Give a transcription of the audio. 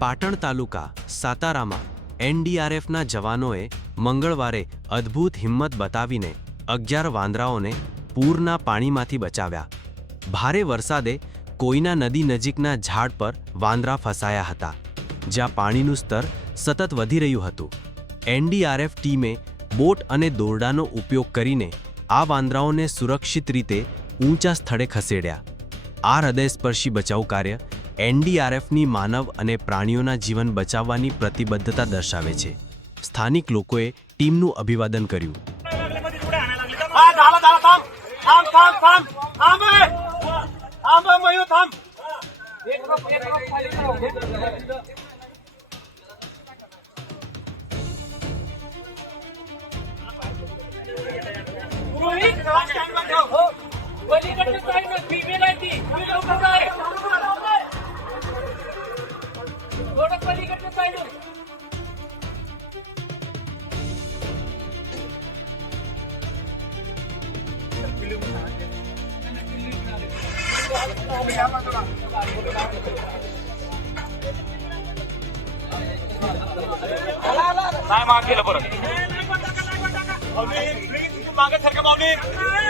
પાટણ તાલુકા, સાતારામાં એનડીઆરએફના જવાનોએ મંગળવારે અદ્ભુત હિંમત બતાવીને અગિયાર વાંદરાઓને પૂરના પાણીમાંથી બચાવ્યા. ભારે વરસાદે કોઈના નદી નજીકના ઝાડ પર વાંદરા ફસાયા હતા, જ્યાં પાણીનું સ્તર સતત વધી રહ્યું હતું. એનડીઆરએફ ટીમે બોટ અને દોરડાનો ઉપયોગ કરીને આ વાંદરાઓને સુરક્ષિત રીતે ઊંચા સ્થળે ખસેડ્યા. આ હૃદયસ્પર્શી બચાવ કાર્ય એનડીઆરએફની માનવ અને પ્રાણીઓના જીવન બચાવવાની પ્રતિબદ્ધતા દર્શાવે છે. સ્થાનિક લોકોએ ટીમનું અભિવાદન કર્યું. हा नाही माग गेलं परत मागे सरका मागे